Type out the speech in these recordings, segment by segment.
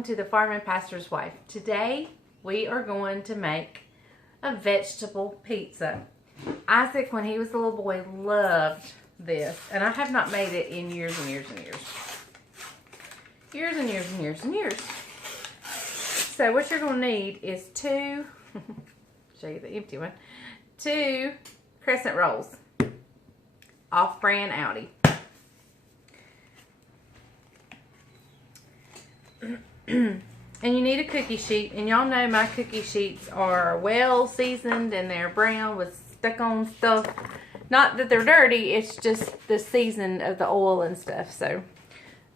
welcome to the Farm and Pastor's Wife. Today we are going to make a vegetable pizza. Isaac, when he was a little boy, loved this, and I have not made it in years and years and years. Years and years and years and years. So what you're going to need is two, show you the empty one, 2 crescent rolls, off-brand Audi. And you need a cookie sheet, and y'all know my cookie sheets are well seasoned and they're brown with stuck on stuff. Not that they're dirty, it's just the season of the oil and stuff. So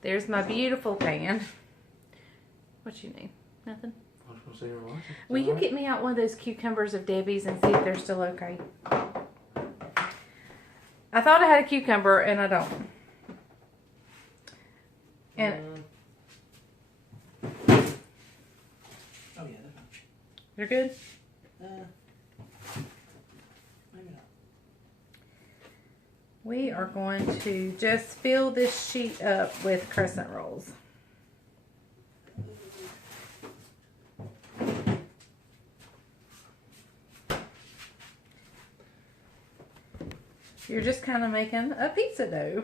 there's my beautiful pan. What you need? Nothing? Will you get me out one of those cucumbers of Debbie's and see if they're still okay? I thought I had a cucumber and I don't. And oh yeah, they're fine. You're good? Maybe not. We are going to just fill this sheet up with crescent rolls. You're just kind of making a pizza dough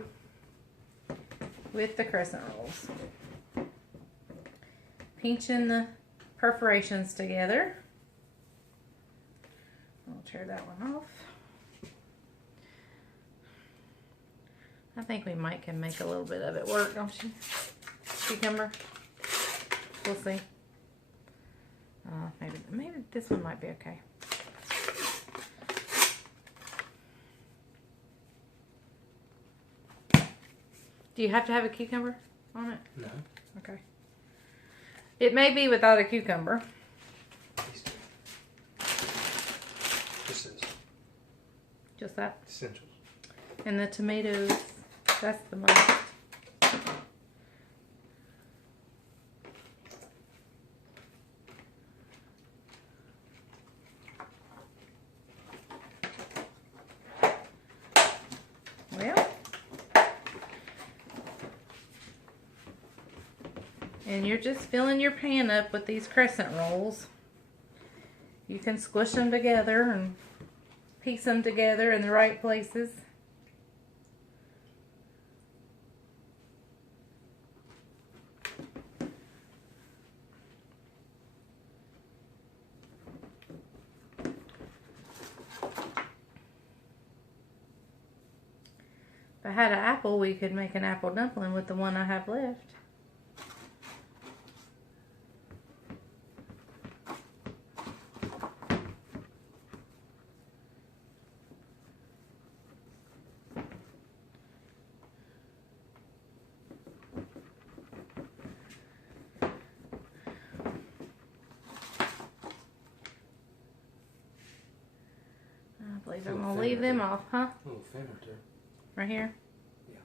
with the crescent rolls. Pinching the perforations together. I'll tear that one off. I think we might can make a little bit of it work, don't you? Cucumber. We'll see. Maybe this one might be okay. Do you have to have a cucumber on it? No. Okay. It may be without a cucumber. This is Just that. essentials. And the tomatoes, that's the most. Well, and you're just filling your pan up with these crescent rolls. You can squish them together and piece them together in the right places. If I had an apple, we could make an apple dumpling with the one I have left. I believe I'm going to leave them off, huh? A little thin or two. Right here? Yeah.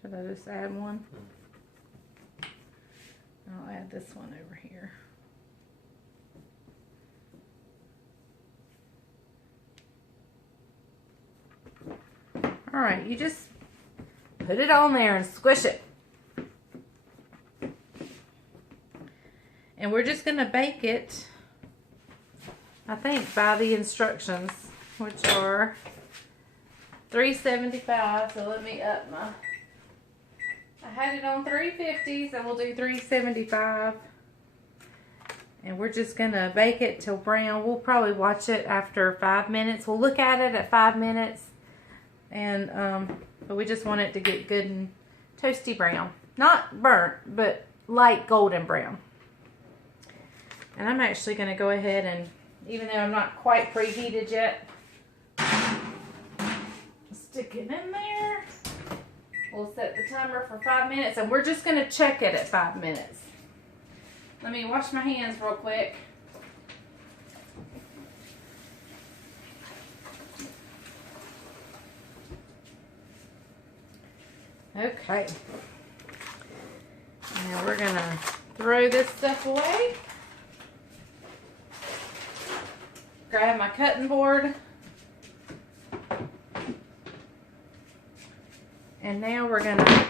Should I just add one? I'll add this one over here. Alright, you just put it on there and squish it. And we're just going to bake it, I think, by the instructions, which are 375. So let me up my, I had it on 350, so we'll do 375. And we're just going to bake it till brown. We'll probably watch it after 5 minutes. We'll look at it at 5 minutes. And but we just want it to get good and toasty brown. Not burnt, but light golden brown. And I'm actually going to go ahead and, even though I'm not quite preheated yet, stick it in there. We'll set the timer for 5 minutes, and we're just going to check it at 5 minutes. Let me wash my hands real quick. Okay. Now we're going to throw this stuff away. Grab my cutting board. And now we're going to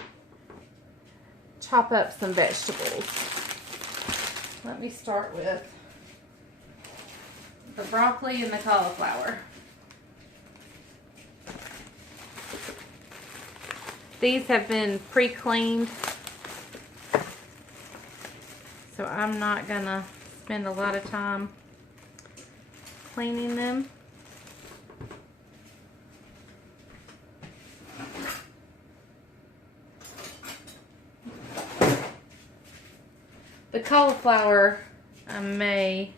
chop up some vegetables. let me start with the broccoli and the cauliflower. These have been pre-cleaned, so I'm not gonna spend a lot of time cleaning them. The cauliflower, I may,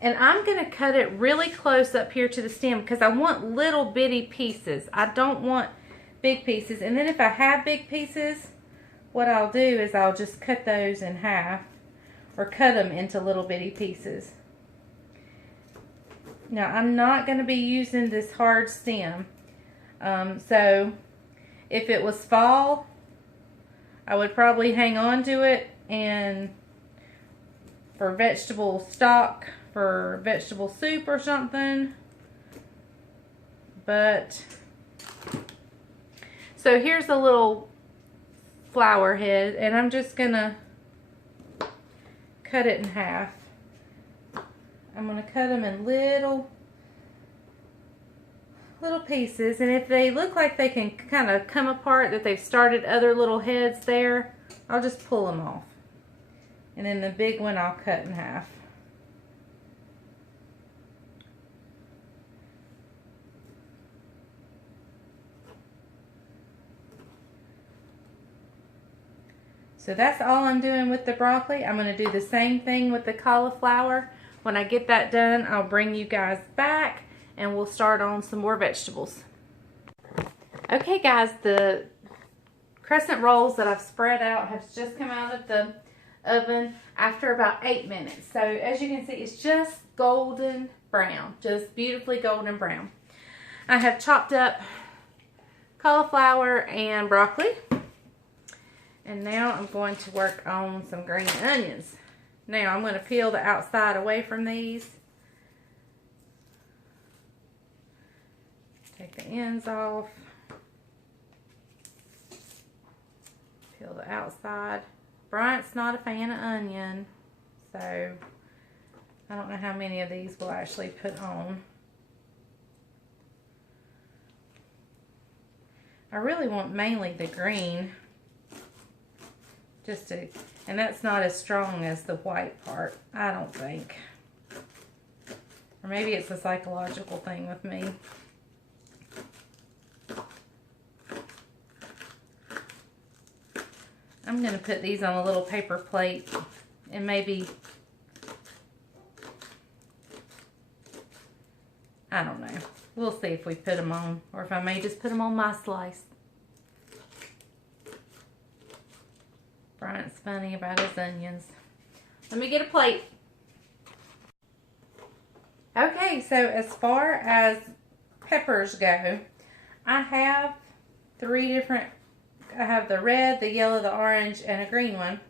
and I'm gonna cut it really close up here to the stem because I want little bitty pieces. I don't want big pieces. And then if I have big pieces, what I'll do is I'll just cut those in half or cut them into little bitty pieces. Now I'm not going to be using this hard stem. So if it was fall, I would probably hang on to it and for vegetable stock, for vegetable soup or something. But so here's a little flower head, and I'm just gonna cut it in half. I'm gonna cut them in little pieces, and if they look like they can kind of come apart, that they've started other little heads there, I'll just pull them off. And then the big one I'll cut in half. So that's all I'm doing with the broccoli. I'm going to do the same thing with the cauliflower. When I get that done, I'll bring you guys back and we'll start on some more vegetables. Okay guys, the crescent rolls that I've spread out have just come out of the oven after about 8 minutes. So as you can see, it's just golden brown, just beautifully golden brown. I have chopped up cauliflower and broccoli. And now I'm going to work on some green onions. Now I'm going to peel the outside away from these. Take the ends off. Peel the outside. Bryant's not a fan of onion, so I don't know how many of these we'll actually put on. I really want mainly the green. Just to, and that's not as strong as the white part, I don't think. Or maybe it's a psychological thing with me. I'm going to put these on a little paper plate and maybe, I don't know. We'll see if we put them on, or if I may just put them on my slice. Bryant's funny about his onions. Let me get a plate. Okay, so as far as peppers go, I have 3 different, I have the red, the yellow, the orange, and a green one.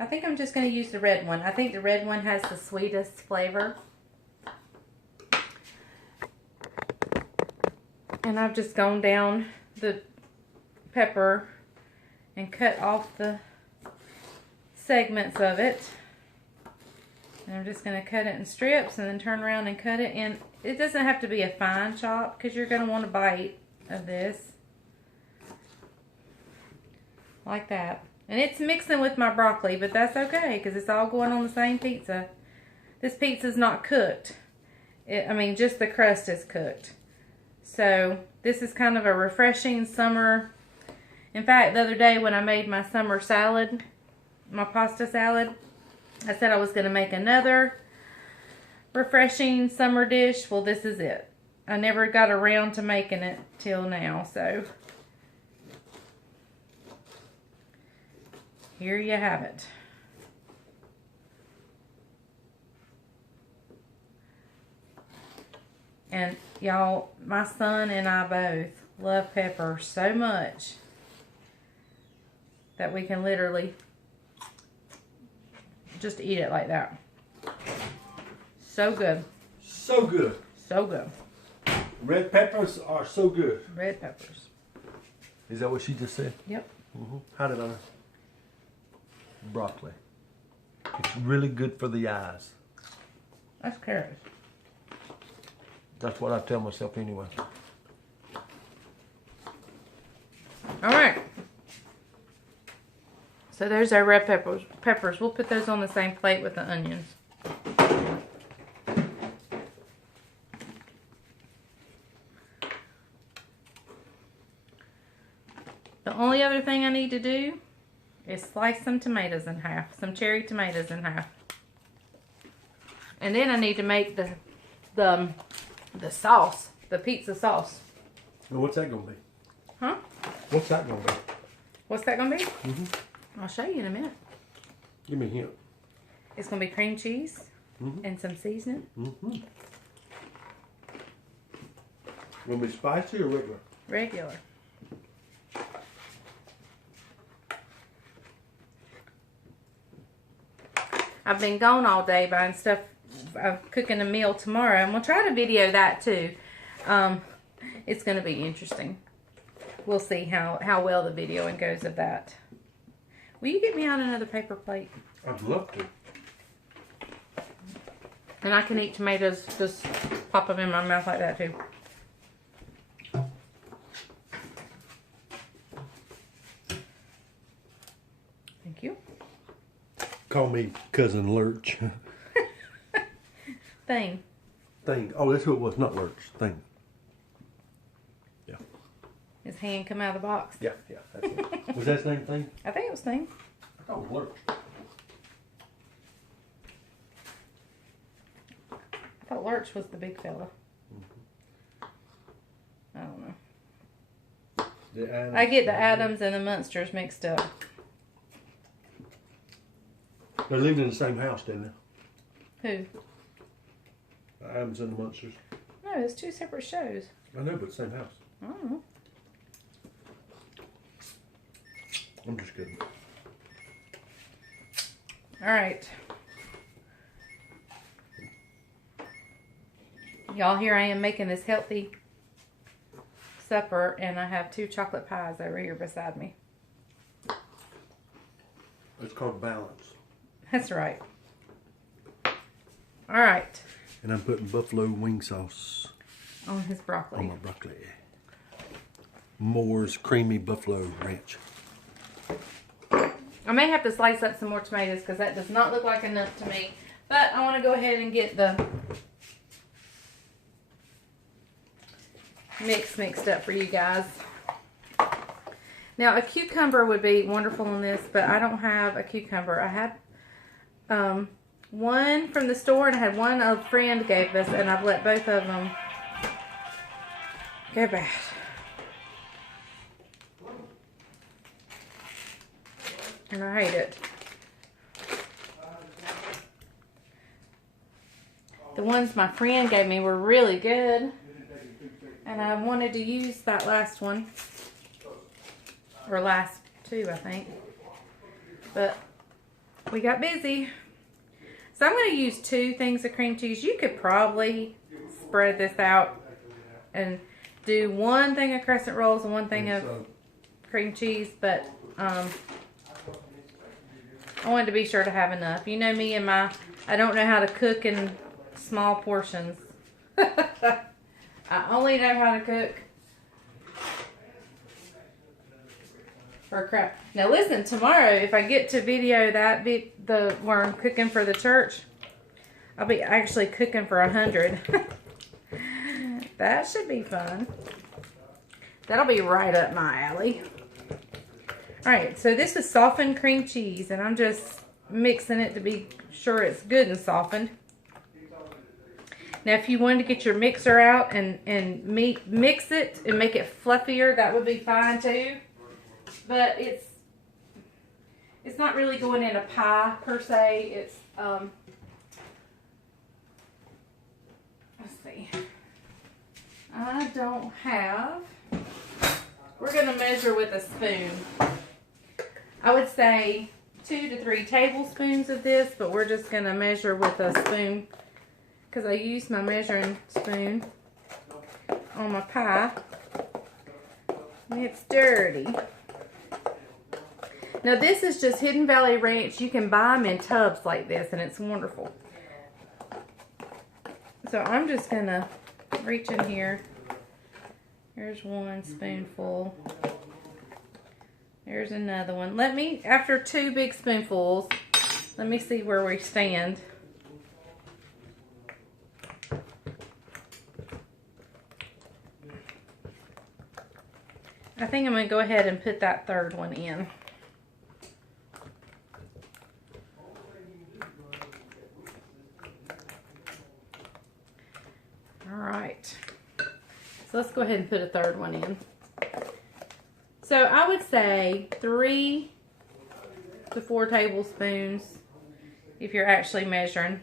I think I'm just going to use the red one. I think the red one has the sweetest flavor. And I've just gone down the pepper and cut off the segments of it. And I'm just going to cut it in strips and then turn around and cut it. And it doesn't have to be a fine chop because you're going to want a bite of this. Like that. And it's mixing with my broccoli, but that's okay because it's all going on the same pizza. This pizza's not cooked. I mean, just the crust is cooked. So this is kind of a refreshing summer. In fact, the other day when I made my summer salad, my pasta salad, I said I was going to make another refreshing summer dish. Well, this is it. I never got around to making it till now, so here you have it. And y'all, my son and I both love pepper so much that we can literally just eat it like that. So good. So good. So good. Red peppers are so good. Red peppers. Is that what she just said? Yep. How did I? Broccoli. It's really good for the eyes. That's carrots. That's what I tell myself anyway. All right. So there's our red peppers. We'll put those on the same plate with the onions. The only other thing I need to do is slice some tomatoes in half, some cherry tomatoes in half. And then I need to make the sauce, the pizza sauce. Well, what's that gonna be? Huh? What's that gonna be? What's that gonna be? Mm-hmm. I'll show you in a minute. Give me a hint. It's gonna be cream cheese and some seasoning. Mm-hmm. Gonna be spicy or regular? Regular. I've been gone all day buying stuff. I'm cooking a meal tomorrow. I'm going to try to video that too. It's going to be interesting. We'll see how well the videoing goes of that. Will you get me out another paper plate? I'd love to. And I can eat tomatoes, just pop them in my mouth like that too. Thank you. Call me Cousin Lurch. Thing. Thing. Oh, that's who it was, not Lurch. Thing. Yeah. His hand come out of the box. Yeah, that's it. Was that his name, Thing? I think it was Thing. I thought it was Lurch. I thought Lurch was the big fella. I don't know. I get the Adams and the Munsters mixed up. They're living in the same house, didn't they? Who? The Adams and the Munsters. No, it's two separate shows. I know, but same house. I don't know. I'm just kidding. All right. Y'all, here I am making this healthy supper, and I have 2 chocolate pies over here beside me. It's called balance. That's right. All right. And I'm putting buffalo wing sauce On his broccoli. on my broccoli. Moore's creamy buffalo ranch. I may have to slice up some more tomatoes because that does not look like enough to me. But I want to go ahead and get the mixed up for you guys. Now a cucumber would be wonderful in this, but I don't have a cucumber. I had one from the store and I had one a friend gave us, and I've let both of them go bad. And I hate it. The ones my friend gave me were really good. And I wanted to use that last one. Or last 2, I think. But we got busy. So I'm going to use 2 things of cream cheese. You could probably spread this out and do 1 thing of crescent rolls and 1 thing of cream cheese. But I wanted to be sure to have enough. You know me and I don't know how to cook in small portions. I only know how to cook for crap. Now listen, tomorrow if I get to video that where I'm cooking for the church, I'll be actually cooking for 100. That should be fun. That'll be right up my alley. Alright, so this is softened cream cheese, and I'm just mixing it to be sure it's good and softened. Now, if you wanted to get your mixer out and mix it and make it fluffier, that would be fine too. But it's not really going in a pie per se. It's let's see. I don't have. We're gonna measure with a spoon. I would say 2 to 3 tablespoons of this, but we're just gonna measure with a spoon because I used my measuring spoon on my pie. And it's dirty. Now this is just Hidden Valley Ranch. You can buy them in tubs like this and it's wonderful. So I'm just gonna reach in here. Here's one spoonful. There's another one. Let me, after 2 big spoonfuls, let me see where we stand. I think I'm gonna go ahead and put that 3rd one in. All right. So let's go ahead and put a 3rd one in. So I would say 3 to 4 tablespoons if you're actually measuring.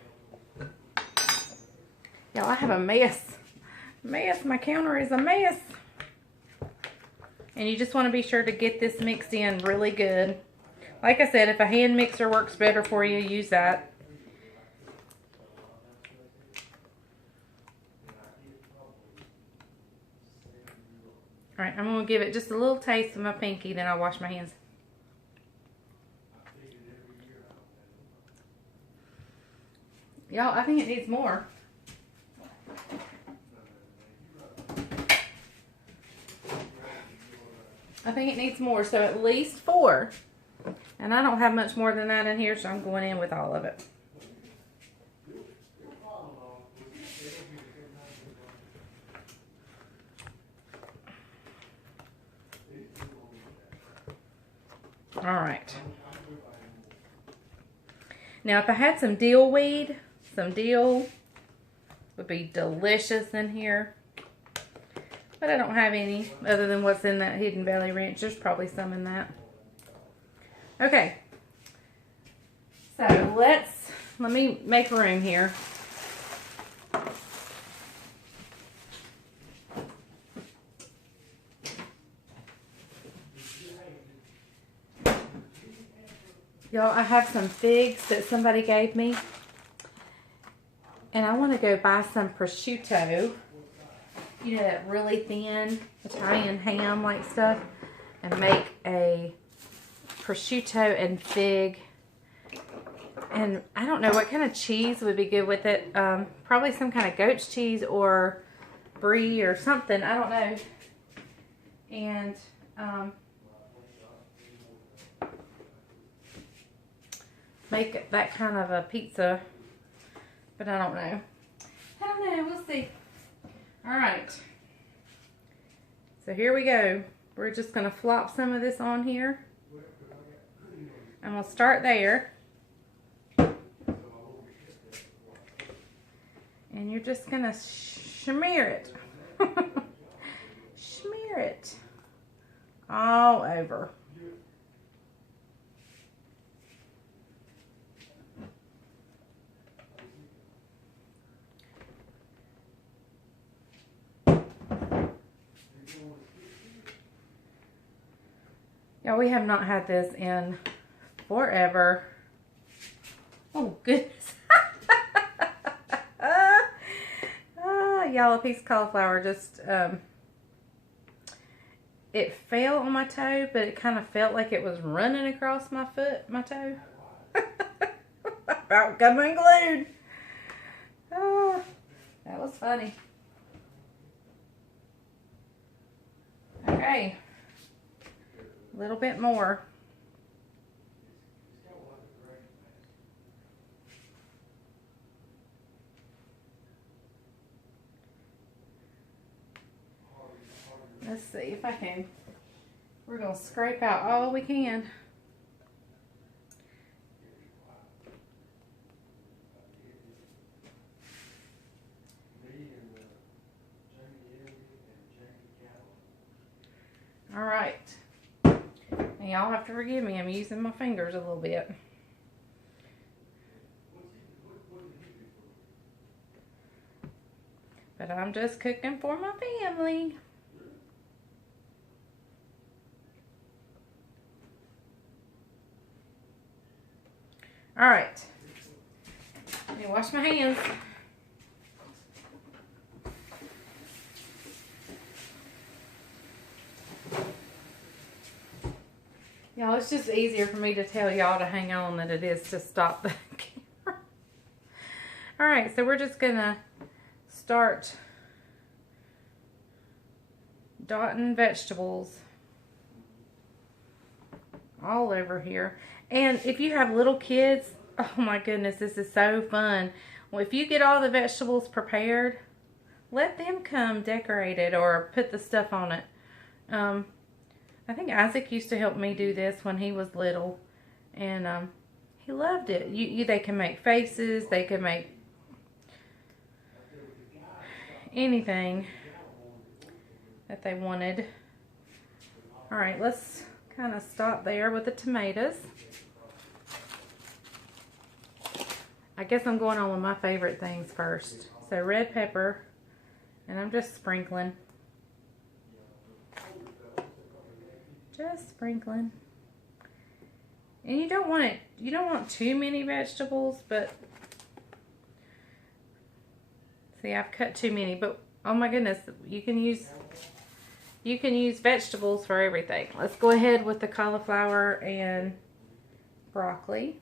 Y'all, I have a mess. My counter is a mess. And you just want to be sure to get this mixed in really good. Like I said, if a hand mixer works better for you, use that. Alright, I'm going to give it just a little taste of my pinky, then I'll wash my hands. Y'all, I think it needs more. I think it needs more, so at least 4. And I don't have much more than that in here, so I'm going in with all of it. All right. Now, if I had some dill weed, some dill would be delicious in here. But I don't have any other than what's in that Hidden Valley Ranch. There's probably some in that. Okay. So let me make room here. Y'all, I have some figs that somebody gave me. And I want to go buy some prosciutto. You know, that really thin Italian ham-like stuff. And make a prosciutto and fig. And I don't know what kind of cheese would be good with it. Probably some kind of goat's cheese or brie or something. I don't know. And make that kind of a pizza, but I don't know. We'll see. All right. So here we go. We're just going to flop some of this on here. And we'll start there. And you're just going to smear it. Smear it all over. Yeah, we have not had this in forever. Oh, goodness. Y'all, a piece of cauliflower just, it fell on my toe, but it kind of felt like it was running across my foot, my toe. About got me glued. That was funny. Okay. A little bit more. Let's see if I can. We're going to scrape out all we can. All right. And y'all have to forgive me. I'm using my fingers a little bit. But I'm just cooking for my family. All right. Let me wash my hands. Y'all, Well, it's just easier for me to tell y'all to hang on than it is to stop the camera. Alright, so we're just going to start dotting vegetables all over here. And if you have little kids, oh my goodness, this is so fun. Well, if you get all the vegetables prepared, let them come decorate it or put the stuff on it. I think Isaac used to help me do this when he was little, and he loved it. They can make faces, they can make anything that they wanted. Alright, let's kind of stop there with the tomatoes. I guess I'm going on with my favorite things first. So red pepper, and I'm just sprinkling. Just sprinkling. And you don't want too many vegetables, but see, I've cut too many, but oh my goodness, you can use vegetables for everything. Let's go ahead with the cauliflower and broccoli.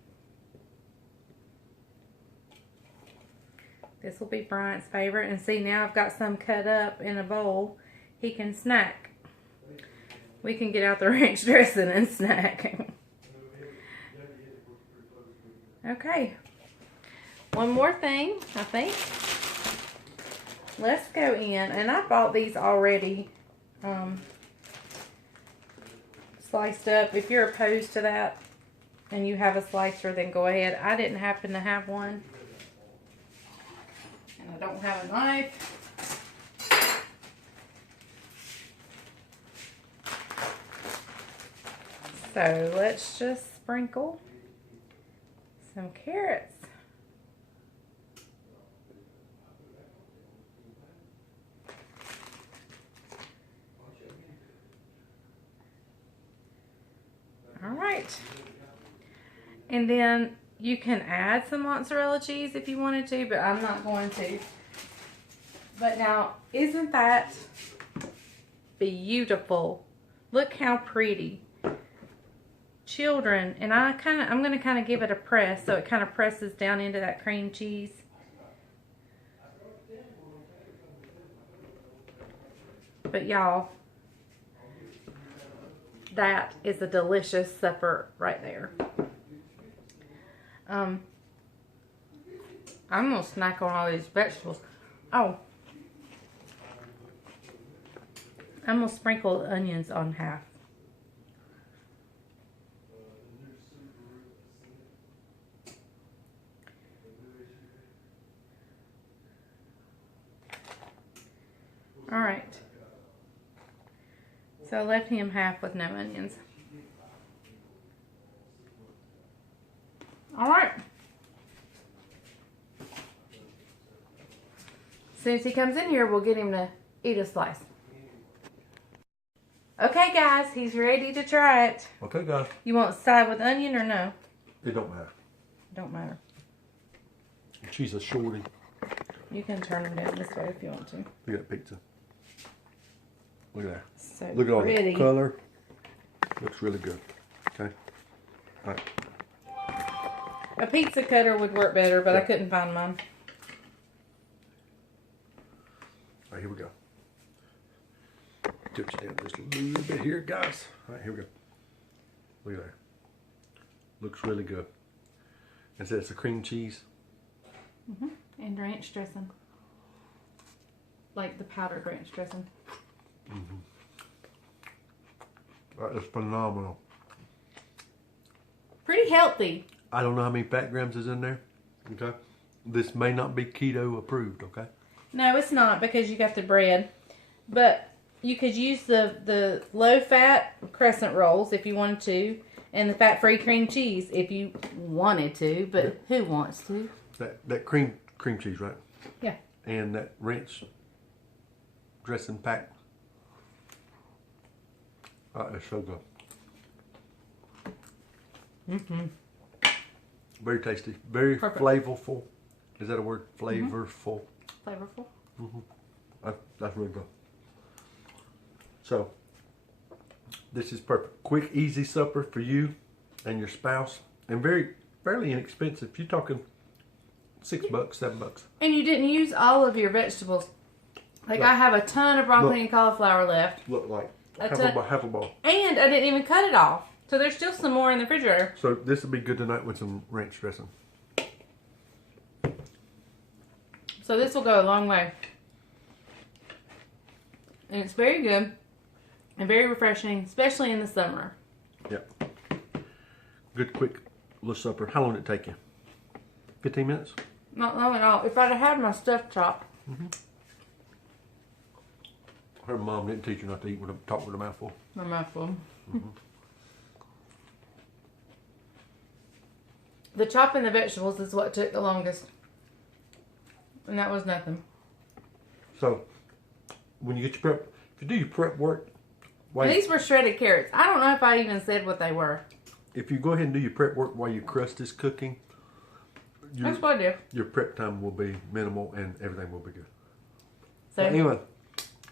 This will be Bryant's favorite. And see, now I've got some cut up in a bowl. He can snack. We can get out the ranch dressing and snack. Okay. One more thing, I think. Let's go in. And I bought these already sliced up. If you're opposed to that and you have a slicer, then go ahead. I didn't happen to have one. And I don't have a knife. So let's just sprinkle some carrots. All right. And then you can add some mozzarella cheese if you wanted to, but I'm not going to. But now, isn't that beautiful? Look how pretty. Children, and I'm going to kind of give it a press so it kind of presses down into that cream cheese. But y'all, that is a delicious supper right there. I'm going to snack on all these vegetables. Oh, I'm going to sprinkle the onions on half. All right. So I left him half with no onions. All right. As soon as he comes in here, we'll get him to eat a slice. Okay, guys, he's ready to try it. Okay, guys. You want side with onion or no? It don't matter. Don't matter. She's a shorty. You can turn them down this way if you want to. Look at that pizza. Look at that. So Look at all pretty. the color. Looks really good. Okay. All right. A pizza cutter would work better, but I couldn't find mine. All right, here we go. Tilt you down just a little bit here, guys. All right, here we go. Look at that. Looks really good. And so it's a cream cheese. And ranch dressing. Like the powdered ranch dressing. That is phenomenal. Pretty healthy. I don't know how many fat grams is in there. Okay. This may not be keto approved. Okay. No, it's not because you got the bread. But you could use the low-fat crescent rolls if you wanted to. And the fat-free cream cheese if you wanted to. But who wants to? That cream cheese, right? Yeah. And that ranch dressing pack. It's so good. Very tasty. Very flavorful. Is that a word? Flavorful. Flavorful. That's really good. So, This is perfect. Quick, easy supper for you and your spouse, and fairly inexpensive. You're talking $6, $7. And you didn't use all of your vegetables. Like, Look. I have a ton of broccoli Look. and cauliflower left. Look like A half ton- a ball. And I didn't even cut it off. So there's still some more in the refrigerator. So this would be good tonight with some ranch dressing. So this will go a long way. And it's very good and very refreshing, especially in the summer. Yep. Good, quick little supper. How long did it take you? 15 minutes? Not long at all. If I'd have had my stuffed chop. Her mom didn't teach you not to eat talk with a mouthful. My mouthful. The chopping the vegetables is what took the longest. And that was nothing. So, when you get your prep, if you do your prep work, These were shredded carrots. I don't know if I even said what they were. if you go ahead and do your prep work while your crust is cooking, That's what I did. your prep time will be minimal and everything will be good. So Anyway,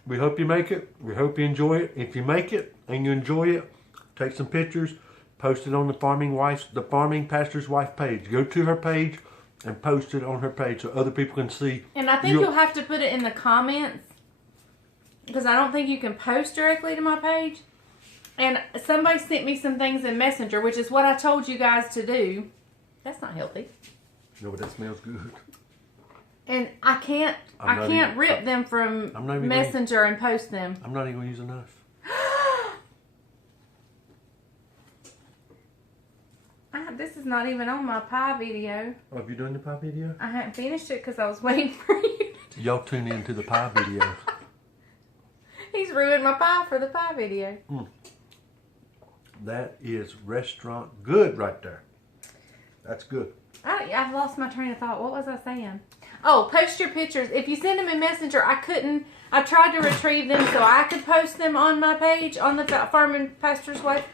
we hope you make it. We hope you enjoy it. If you make it and you enjoy it, take some pictures, post it on the Farming Pastor's Wife page. Go to her page and post it on her page so other people can see. And I think you'll have to put it in the comments because I don't think you can post directly to my page. And somebody sent me some things in Messenger, which is what I told you guys to do. That's not healthy. No, but that smells good. And I can't rip them from I'm not even Messenger and post them. I'm not even going to use a knife. This is not even on my pie video. Oh, have you done the pie video? I hadn't finished it because I was waiting for you. Y'all tune in to the pie video. He's ruined my pie for the pie video. That is restaurant good right there. That's good. I've lost my train of thought. What was I saying? Oh, post your pictures. If you send them in Messenger, I tried to retrieve them so I could post them on my page, on the Farming Pastor's Wife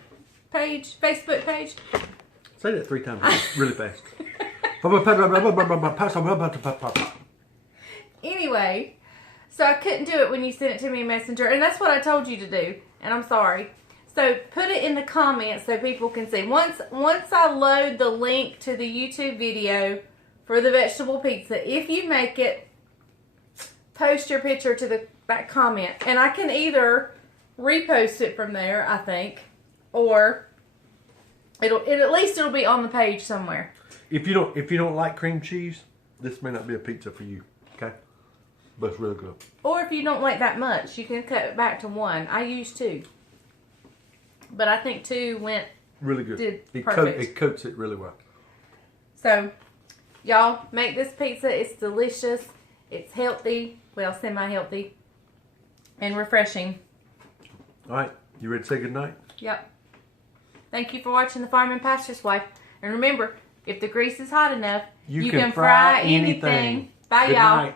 page, Facebook page. Say that 3 times really fast. Anyway, so I couldn't do it when you sent it to me in Messenger, and that's what I told you to do, and I'm sorry. So put it in the comments so people can see. Once I load the link to the YouTube video for the vegetable pizza, if you make it, post your picture to that comment, and I can either repost it from there, I think, or at least it'll be on the page somewhere. If you don't like cream cheese, this may not be a pizza for you. Okay, but it's really good. Or if you don't like that much, you can cut it back to 1. I used 2. But I think 2 went Really good. Perfect. It coats it really well. So, y'all, make this pizza. It's delicious. It's healthy. Well, semi-healthy. And refreshing. All right, you ready to say goodnight? Yep. Thank you for watching The Farming Pastor's Wife. And remember, if the grease is hot enough, you can fry anything. Bye, Good y'all. night.